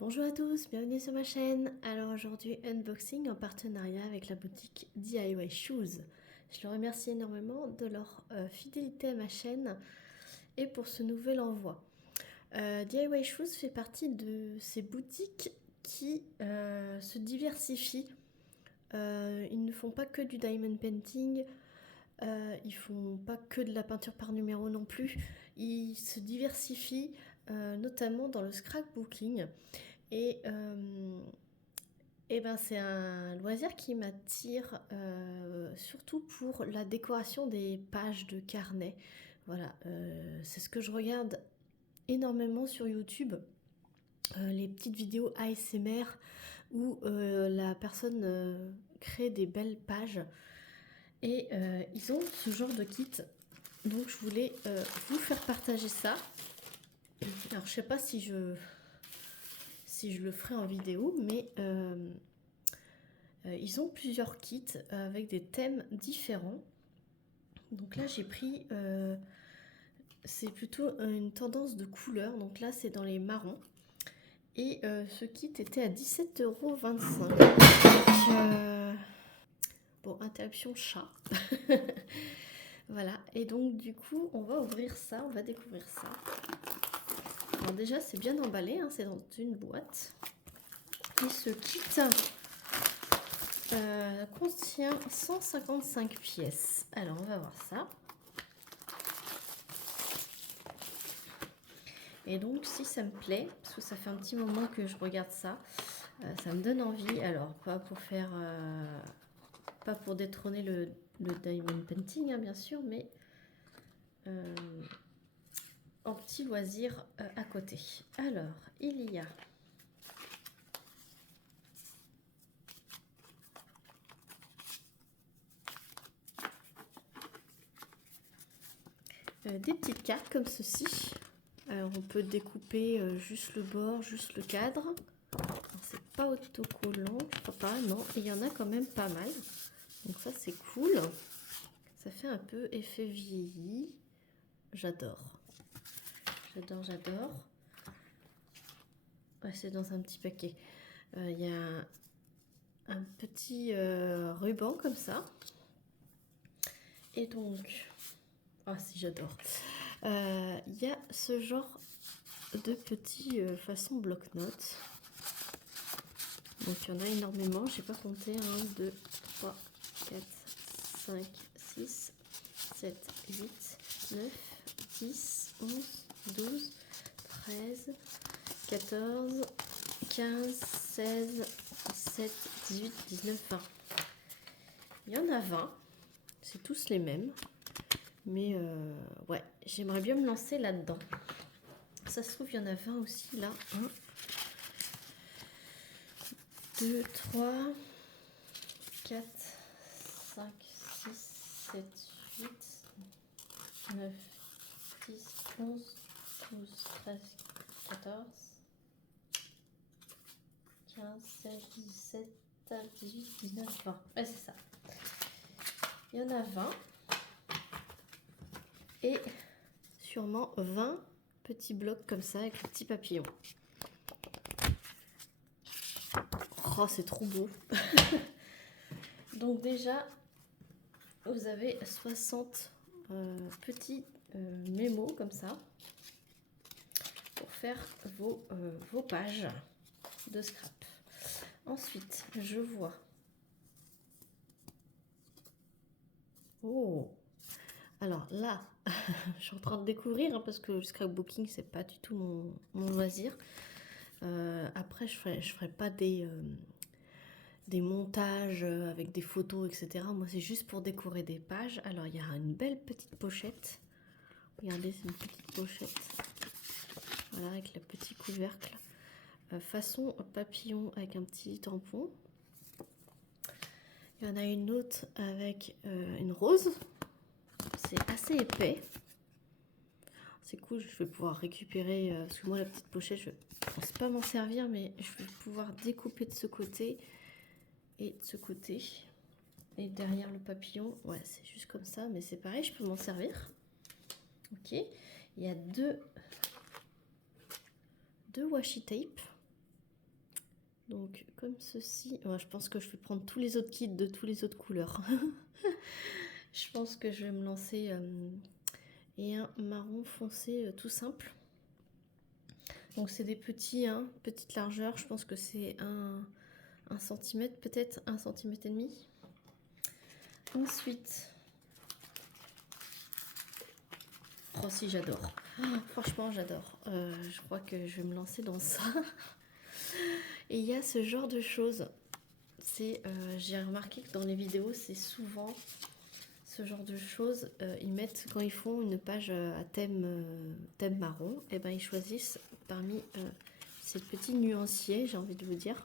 Bonjour à tous, bienvenue sur ma chaîne. Alors aujourd'hui, unboxing en partenariat avec la boutique DIY Shoes. Je leur remercie énormément de leur fidélité à ma chaîne et pour ce nouvel envoi. DIY Shoes fait partie de ces boutiques qui se diversifient. Ils ne font pas que du diamond painting, ils font pas que de la peinture par numéro non plus. Ils se diversifient notamment dans le scrapbooking. Et, ben c'est un loisir qui m'attire surtout pour la décoration des pages de carnet. Voilà, c'est ce que je regarde énormément sur YouTube. Les petites vidéos ASMR où la personne crée des belles pages. Et ils ont ce genre de kit. Donc je voulais vous faire partager ça. Alors je sais pas si je le ferai en vidéo, mais ils ont plusieurs kits avec des thèmes différents. Donc là j'ai pris, c'est plutôt une tendance de couleur, donc là c'est dans les marrons. Et ce kit était à 17,25 €. Bon, interruption chat. Voilà, et donc du coup on va ouvrir ça, on va découvrir ça. Alors déjà c'est bien emballé, hein, c'est dans une boîte. Et ce kit contient 155 pièces. Alors on va voir ça. Et donc si ça me plaît, parce que ça fait un petit moment que je regarde ça, ça me donne envie. Alors pas pour faire, pas pour détrôner le diamond painting, hein, bien sûr, mais en petit loisir à côté. Alors il y a des petites cartes comme ceci. Alors on peut découper juste le bord, juste le cadre. C'est pas autocollant, je crois pas, non. Il y en a quand même pas mal. Donc ça c'est cool. Ça fait un peu effet vieilli. J'adore. J'adore, j'adore. Ouais, c'est dans un petit paquet. Il y a un petit ruban comme ça. Et donc, ah si j'adore. Il y a ce genre de petits façon bloc-notes. Donc il y en a énormément, j'ai pas compté. 1, 2, 3, 4, 5, 6, 7, 8, 9, 10, 11, 12, 13, 14, 15, 16, 17, 18, 19, 20. Il y en a 20, c'est tous les mêmes. Mais ouais, j'aimerais bien me lancer là-dedans. Ça se trouve, il y en a 20 aussi là. 1, 2, 3, 4, 5, 6, 7, 8, 9, 10, 11, 12, 13, 14, 15, 16, 17, 18, 19, 20. Ouais, c'est ça. Il y en a 20. Et sûrement 20 petits blocs comme ça avec le petit papillon. Oh, c'est trop beau. Donc déjà, vous avez 60 petits mémos comme ça pour faire vos pages de scrap. Ensuite, je vois. Oh! Alors là, je suis en train de découvrir, hein, parce que le scrapbooking, c'est pas du tout mon loisir. Après, je ferai pas des montages avec des photos, etc. Moi, c'est juste pour décorer des pages. Alors, il y a une belle petite pochette. Regardez, c'est une petite pochette. Voilà, avec le petit couvercle. Façon papillon avec un petit tampon. Il y en a une autre avec une rose. C'est assez épais. C'est cool, je vais pouvoir récupérer, parce que moi la petite pochette, je ne pense pas m'en servir, mais je vais pouvoir découper de ce côté et de ce côté. Et derrière le papillon, ouais, c'est juste comme ça, mais c'est pareil, je peux m'en servir. Ok, il y a deux washi tape. Donc comme ceci, ouais, je pense que je vais prendre tous les autres kits de tous les autres couleurs. Je pense que je vais me lancer et un marron foncé tout simple. Donc c'est des petits, hein, petite largeur, je pense que c'est 1 cm, peut-être 1,5 cm. Ensuite, oh si j'adore, franchement j'adore, je crois que je vais me lancer dans ça. Et il y a ce genre de choses, c'est, j'ai remarqué que dans les vidéos c'est souvent ce genre de choses, ils mettent, quand ils font une page à thème, thème marron, et ben ils choisissent parmi ces petits nuanciers, j'ai envie de vous dire,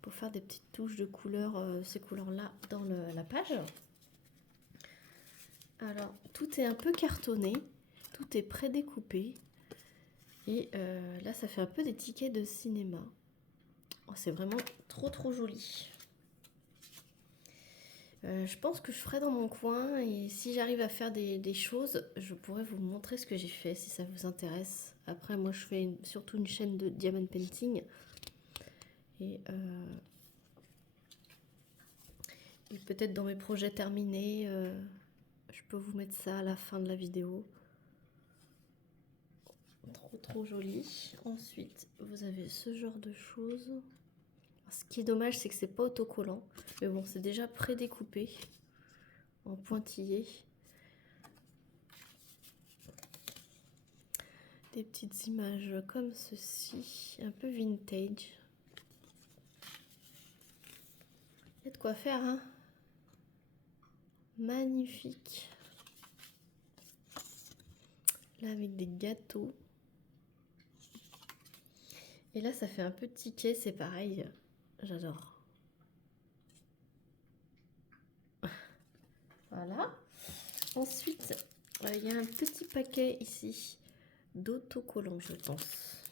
pour faire des petites touches de couleurs, ces couleurs-là dans la page. Alors, tout est un peu cartonné, tout est prédécoupé, et là, ça fait un peu des tickets de cinéma. Oh, c'est vraiment trop joli. Je pense que je ferai dans mon coin, et si j'arrive à faire des choses, je pourrais vous montrer ce que j'ai fait si ça vous intéresse. Après, moi, je fais surtout une chaîne de diamond painting, et peut-être dans mes projets terminés, je peux vous mettre ça à la fin de la vidéo. Trop joli. Ensuite, vous avez ce genre de choses. Ce qui est dommage, c'est que c'est pas autocollant, mais bon, c'est déjà prédécoupé en pointillé. Des petites images comme ceci, un peu vintage. Il y a de quoi faire, hein? Magnifique. Là, avec des gâteaux. Et là, ça fait un peu ticket, c'est pareil. J'adore. Voilà. Ensuite, il y a un petit paquet ici d'autocollants, je pense.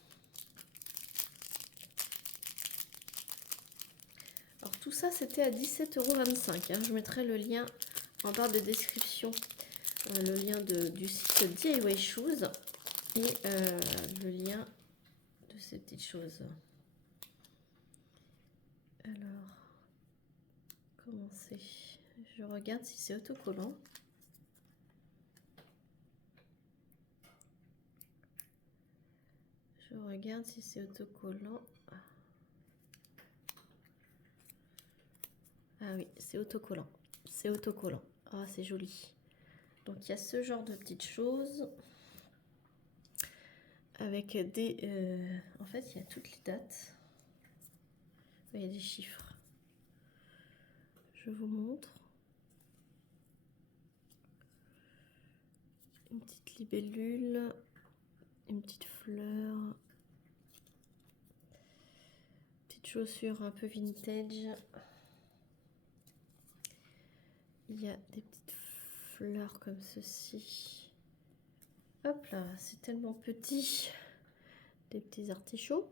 Alors tout ça, c'était à 17,25 €. Hein. Je mettrai le lien en barre de description, le lien du site DIY Shoes et le lien de ces petites choses. Alors, comment c'est? Je regarde si c'est autocollant. Je regarde si c'est autocollant. Ah oui, c'est autocollant. C'est autocollant. Ah, c'est joli. Donc il y a ce genre de petites choses. Avec des... en fait, il y a toutes les dates. Il y a des chiffres. Je vous montre. Une petite libellule. Une petite fleur. Petite chaussure un peu vintage. Il y a des petites fleurs comme ceci. Hop là, c'est tellement petit. Des petits artichauts.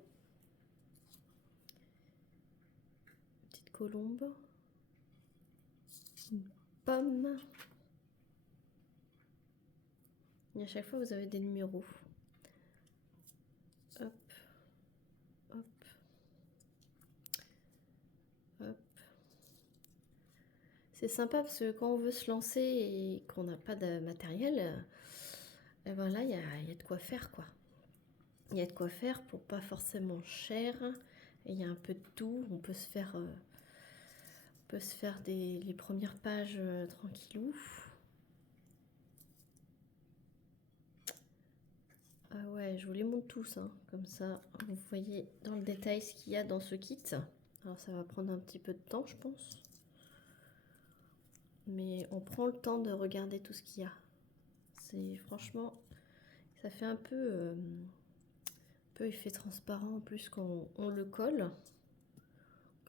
Petite colombe. Une pomme. Et à chaque fois, vous avez des numéros. Hop. Hop. Hop. C'est sympa parce que quand on veut se lancer et qu'on n'a pas de matériel, et ben là, il y a de quoi faire, quoi. Il y a de quoi faire pour pas forcément cher. Et il y a un peu de tout. On peut se faire, les premières pages tranquillou. Ah ouais, je vous les montre tous, hein, comme ça vous voyez dans le détail ce qu'il y a dans ce kit. Alors ça va prendre un petit peu de temps, je pense. Mais on prend le temps de regarder tout ce qu'il y a. C'est franchement, ça fait un peu effet transparent en plus quand on le colle.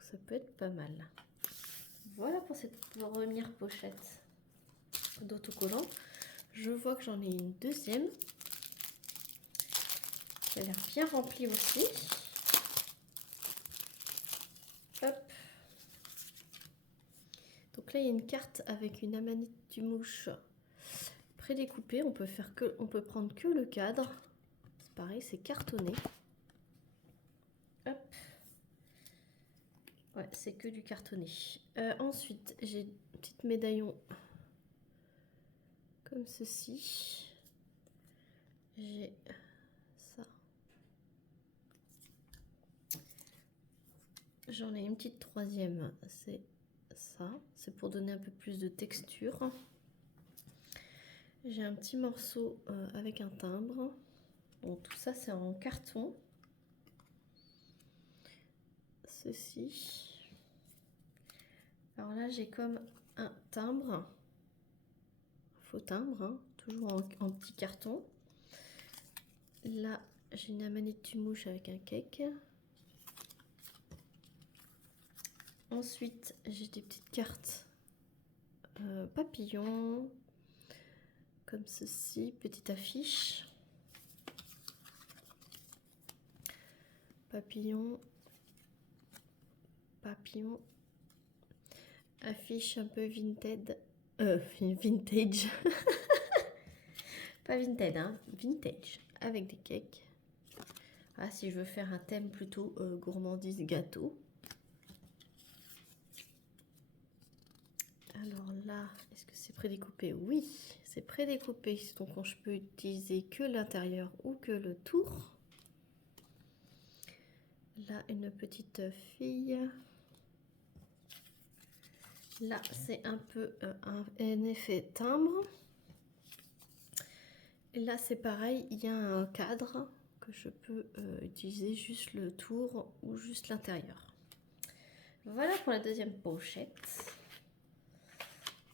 Ça peut être pas mal. Voilà pour cette première pochette d'autocollant. Je vois que j'en ai une deuxième. Elle a l'air bien remplie aussi. Hop. Donc là, il y a une carte avec une amanite du mouche prédécoupée. On peut prendre que le cadre. C'est pareil, c'est cartonné. Hop. Ouais, c'est que du cartonné. Ensuite, j'ai une petite médaillon comme ceci. J'ai ça. J'en ai une petite troisième, c'est ça. C'est pour donner un peu plus de texture. J'ai un petit morceau avec un timbre. Donc tout ça, c'est en carton. Ceci. Alors là, j'ai comme un timbre, faux timbre, hein, toujours en petit carton. Là, j'ai une amanite mouche avec un cake. Ensuite, j'ai des petites cartes papillons, comme ceci, petite affiche. Papillon, papillon. Affiche un peu vintage. Vintage. Pas vintage, hein, vintage. Avec des cakes. Ah, si je veux faire un thème plutôt gourmandise gâteau. Alors là, est-ce que c'est prédécoupé? Oui, c'est prédécoupé. Donc je peux utiliser que l'intérieur ou que le tour. Là, une petite fille. Là, c'est un peu un effet timbre. Et là, c'est pareil, il y a un cadre que je peux utiliser juste le tour ou juste l'intérieur. Voilà pour la deuxième pochette.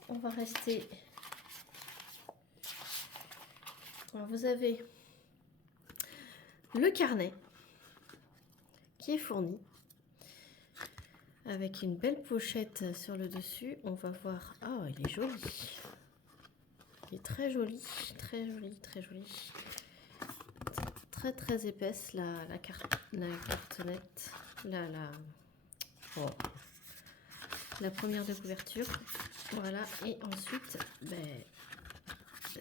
On va rester... Alors, vous avez le carnet qui est fourni avec une belle pochette sur le dessus. On va voir... Ah, il est joli. Il est très joli, très joli, très joli. Très très épaisse la cartonnette. Oh, la première de couverture. Voilà, et ensuite, ben,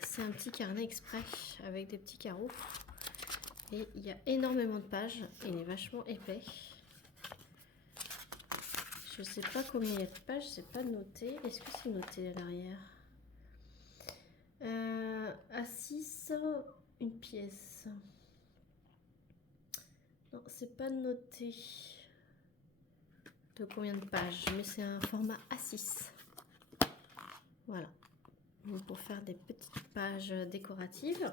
c'est un petit carnet exprès avec des petits carreaux. Et il y a énormément de pages. Il est vachement épais. Je sais pas combien il y a de pages, c'est pas noté. Est-ce que c'est noté à l'arrière? À 6, une pièce. Non, c'est pas noté de combien de pages, mais c'est un format A6. Voilà. Donc pour faire des petites pages décoratives.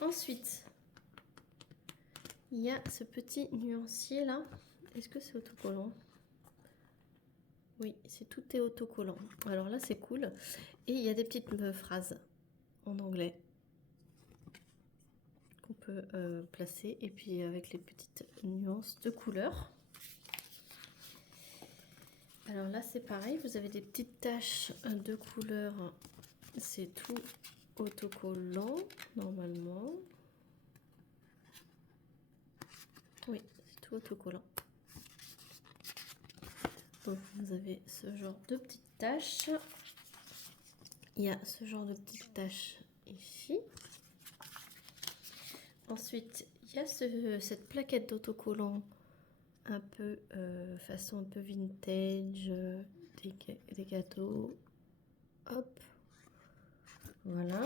Ensuite, il y a ce petit nuancier là. Est-ce que c'est autocollant? Oui, tout est autocollant. Alors là, c'est cool. Et il y a des petites phrases en anglais qu'on peut placer. Et puis avec les petites nuances de couleurs. Alors là, c'est pareil. Vous avez des petites taches de couleurs. C'est tout autocollant, normalement. Oui, c'est tout autocollant. Donc vous avez ce genre de petites taches. Il y a ce genre de petites taches ici. Ensuite, il y a cette plaquette d'autocollant un peu façon un peu vintage, des gâteaux. Hop. Voilà.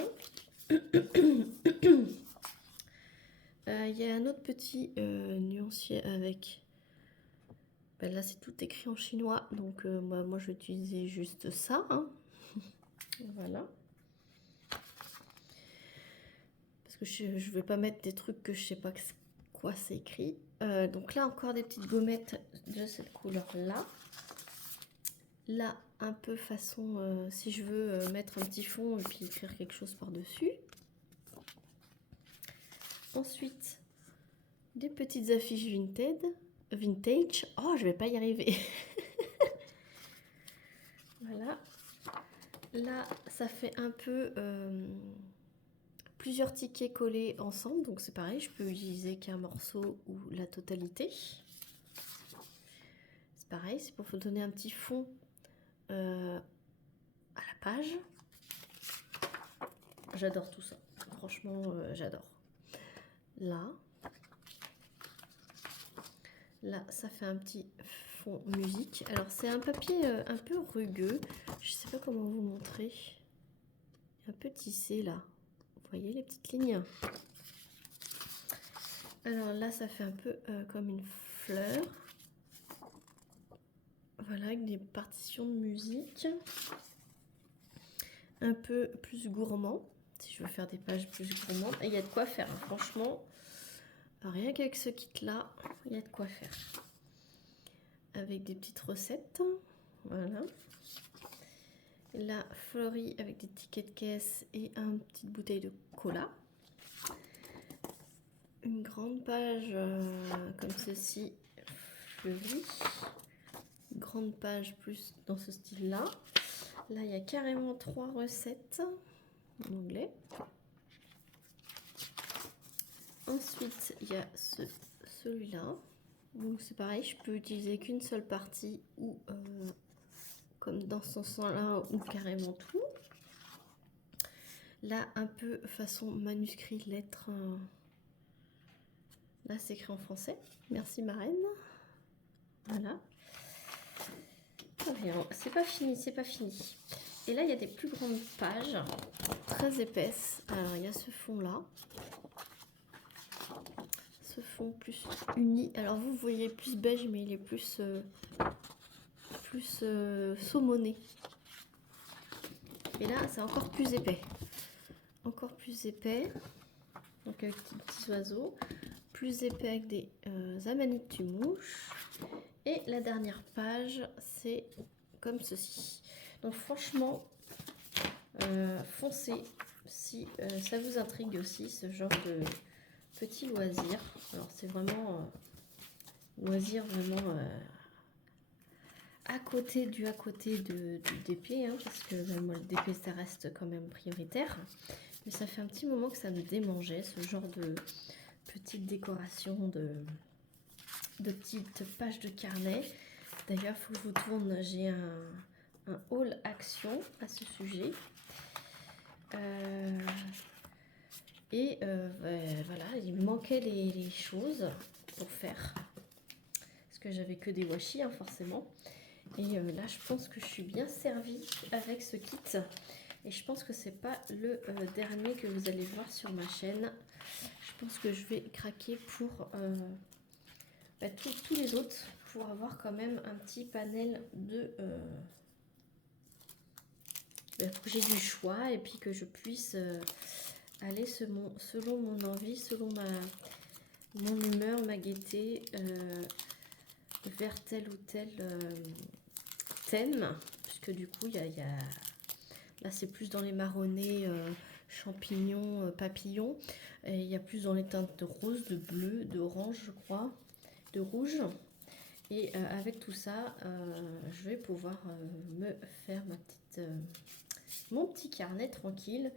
Il y a un autre petit nuancier avec... Ben là, c'est tout écrit en chinois. Donc, moi, je vais utiliser juste ça. Hein. Voilà. Parce que je ne vais pas mettre des trucs que je ne sais pas quoi c'est écrit. Donc là, encore des petites gommettes de cette couleur-là. Là, un peu façon, si je veux mettre un petit fond et puis écrire quelque chose par-dessus. Ensuite, des petites affiches vintage. Oh, je vais pas y arriver. Voilà. Là, ça fait un peu plusieurs tickets collés ensemble. Donc c'est pareil, je peux utiliser qu'un morceau ou la totalité. C'est pareil, c'est pour vous donner un petit fond à la page. J'adore tout ça. Franchement, j'adore. Là, Là, ça fait un petit fond musique. Alors, c'est un papier un peu rugueux. Je sais pas comment vous montrer. Un peu tissé là. Vous voyez les petites lignes? Alors là, ça fait un peu comme une fleur. Voilà, avec des partitions de musique. Un peu plus gourmand. Si je veux faire des pages plus gourmandes. Et il y a de quoi faire, hein. Franchement, rien qu'avec ce kit-là, il y a de quoi faire. Avec des petites recettes. Voilà. La fleurie avec des tickets de caisse et une petite bouteille de cola. Une grande page comme ceci, fleurie. Une grande page plus dans ce style-là. Là, il y a carrément 3 recettes en anglais. Ensuite, il y a celui-là. Donc c'est pareil, je peux utiliser qu'une seule partie ou comme dans ce sens-là ou carrément tout. Là, un peu façon manuscrit lettres. Là, c'est écrit en français. Merci ma reine. Voilà. C'est pas fini, c'est pas fini. Et là, il y a des plus grandes pages, très épaisses. Alors, il y a ce fond-là. Ce fond plus uni. Alors, vous voyez plus beige, mais il est plus saumoné. Et là, c'est encore plus épais. Encore plus épais. Donc, avec des petits oiseaux. Plus épais avec des amanites de mouche. Et la dernière page, c'est comme ceci. Donc franchement, foncez si ça vous intrigue aussi, ce genre de petit loisir. Alors c'est vraiment loisir vraiment à côté du DP, hein, parce que moi le DP ça reste quand même prioritaire. Mais ça fait un petit moment que ça me démangeait, ce genre de petite décoration de petites pages de carnet. D'ailleurs, il faut que je vous tourne, j'ai un haul action à ce sujet. Voilà, il me manquait les choses pour faire. Parce que j'avais que des washi, hein, forcément. Et là, je pense que je suis bien servie avec ce kit. Et je pense que c'est pas le dernier que vous allez voir sur ma chaîne. Je pense que je vais craquer pour tous les autres, pour avoir quand même un petit panel de pour que j'ai du choix et puis que je puisse aller selon mon envie, selon mon humeur, ma gaieté, vers tel ou tel thème, puisque du coup là c'est plus dans les marronnés, champignons, papillons, et il y a plus dans les teintes de rose, de bleu, d'orange je crois, de rouge. Et avec tout ça, je vais pouvoir me faire mon petit carnet tranquille.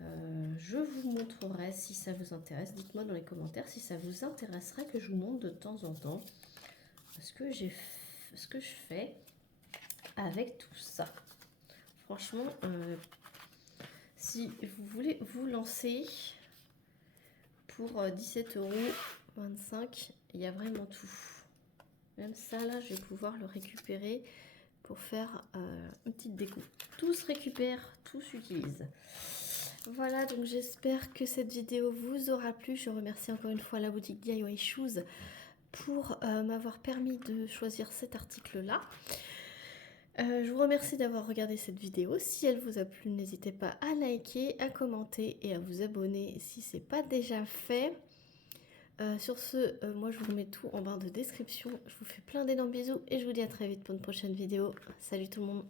Je vous montrerai si ça vous intéresse. Dites-moi dans les commentaires si ça vous intéresserait que je vous montre de temps en temps ce que je fais avec tout ça. Franchement, si vous voulez vous lancer pour 17,25 €, il y a vraiment tout. Même ça, là, je vais pouvoir le récupérer pour faire une petite déco. Tout se récupère, tout s'utilise. Voilà, donc j'espère que cette vidéo vous aura plu. Je remercie encore une fois la boutique DIY Shoes pour m'avoir permis de choisir cet article-là. Je vous remercie d'avoir regardé cette vidéo. Si elle vous a plu, n'hésitez pas à liker, à commenter et à vous abonner si ce n'est pas déjà fait. Sur ce, moi je vous mets tout en barre de description. Je vous fais plein d'énormes bisous et je vous dis à très vite pour une prochaine vidéo. Salut tout le monde!